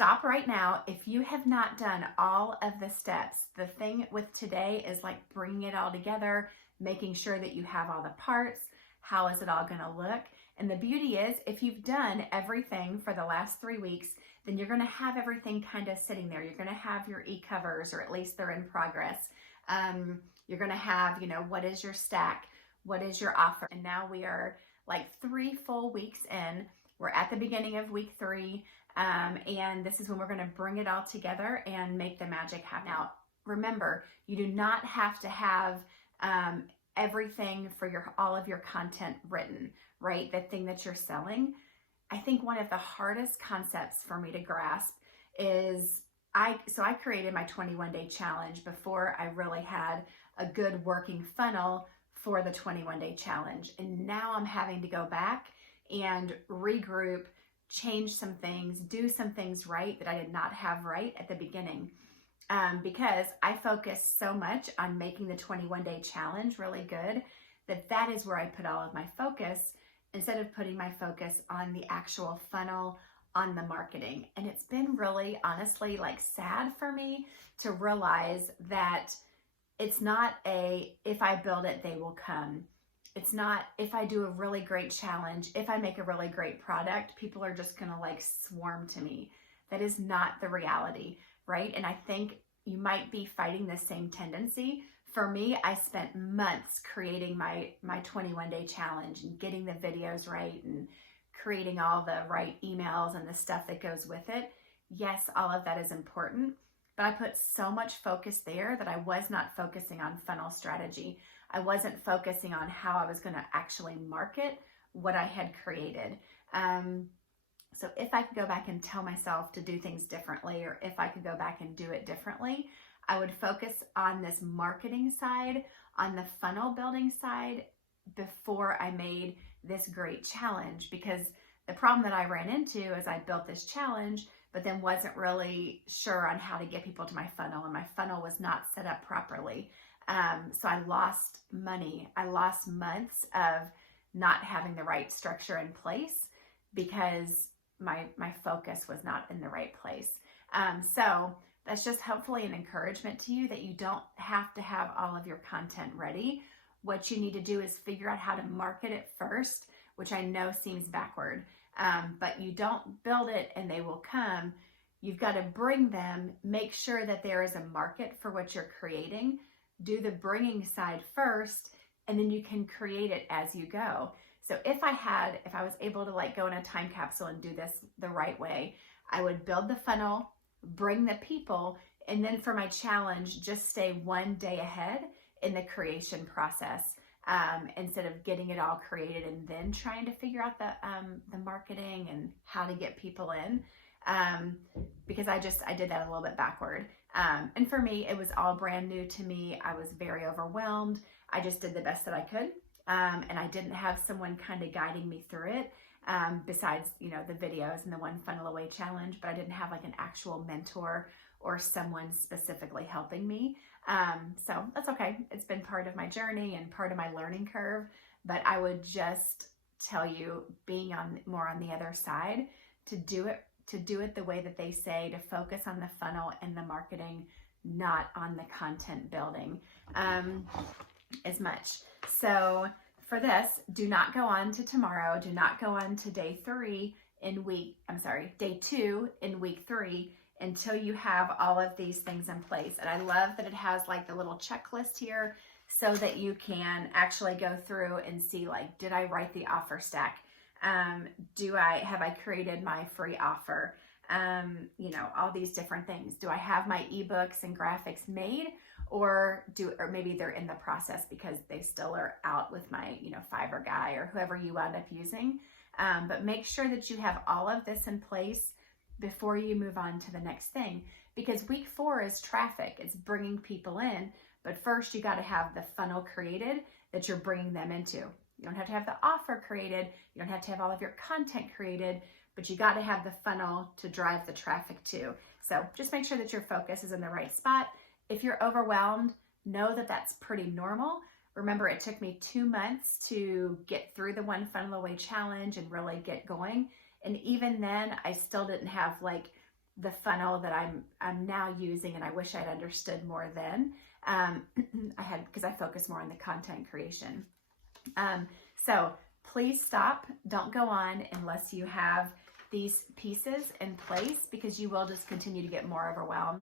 stop right now. If you have not done all of the steps, the thing with today is like bringing it all together, making sure that you have all the parts. How is it all going to look? And the beauty is, if you've done everything for the last 3 weeks, then you're going to have everything kind of sitting there. You're going to have your e-covers, or at least they're in progress. You're going to have, what is your stack? What is your offer? And now we are like 3 full weeks in. We're at the beginning of week 3. And this is when we're going to bring it all together and make the magic happen. Now, remember, you do not have to have everything for all of your content written, right? The thing that you're selling. I think one of the hardest concepts for me to grasp is I created my 21-day challenge before I really had a good working funnel for the 21-day challenge. And now I'm having to go back and regroup, change some things, do some things right that I did not have right at the beginning. Because I focused so much on making the 21-day challenge really good that is where I put all of my focus, instead of putting my focus on the actual funnel, on the marketing. And it's been really, honestly, like sad for me to realize that it's not if I build it, they will come. It's not if I do a really great challenge, if I make a really great product, people are just gonna like swarm to me. That is not the reality, right? And I think you might be fighting the same tendency. For me, I spent months creating my 21-day challenge and getting the videos right and creating all the right emails and the stuff that goes with it. Yes, all of that is important, but I put so much focus there that I was not focusing on funnel strategy. I wasn't focusing on how I was going to actually market what I had created. So if I could go back and tell myself to do things differently, or if I could go back and do it differently, I would focus on this marketing side, on the funnel building side, before I made this great challenge. Because the problem that I ran into is I built this challenge, but then wasn't really sure on how to get people to my funnel, and my funnel was not set up properly. So I lost money. I lost months of not having the right structure in place because my focus was not in the right place. So that's just hopefully an encouragement to you that you don't have to have all of your content ready. What you need to do is figure out how to market it first, which I know seems backward, but you don't build it and they will come. You've got to bring them, make sure that there is a market for what you're creating. Do the bringing side first, and then you can create it as you go. So if I was able to like go in a time capsule and do this the right way, I would build the funnel, bring the people, and then for my challenge, just stay 1 day ahead in the creation process, instead of getting it all created and then trying to figure out the marketing and how to get people in. Because I did that a little bit backward. And for me, it was all brand new to me. I was very overwhelmed. I just did the best that I could. And I didn't have someone kind of guiding me through it, besides, the videos and the One Funnel Away challenge, but I didn't have like an actual mentor or someone specifically helping me. So that's okay. It's been part of my journey and part of my learning curve, but I would just tell you, being more on the other side, to do it the way that they say, to focus on the funnel and the marketing, not on the content building as much. So for this, do not go on to tomorrow. Do not go on to day 2 in week 3 until you have all of these things in place. And I love that it has like the little checklist here so that you can actually go through and see, like, did I write the offer stack? Have I created my free offer? All these different things. Do I have my ebooks and graphics made, or maybe they're in the process because they still are out with my, Fiverr guy or whoever you end up using. But make sure that you have all of this in place before you move on to the next thing, because week 4 is traffic. It's bringing people in, but first you got to have the funnel created that you're bringing them into. You don't have to have the offer created. You don't have to have all of your content created, but you got to have the funnel to drive the traffic to. So just make sure that your focus is in the right spot. If you're overwhelmed, know that that's pretty normal. Remember, it took me 2 months to get through the One Funnel Away challenge and really get going. And even then, I still didn't have like the funnel that I'm now using, and I wish I'd understood more then. Because I focus more on the content creation. So please stop. Don't go on unless you have these pieces in place, because you will just continue to get more overwhelmed.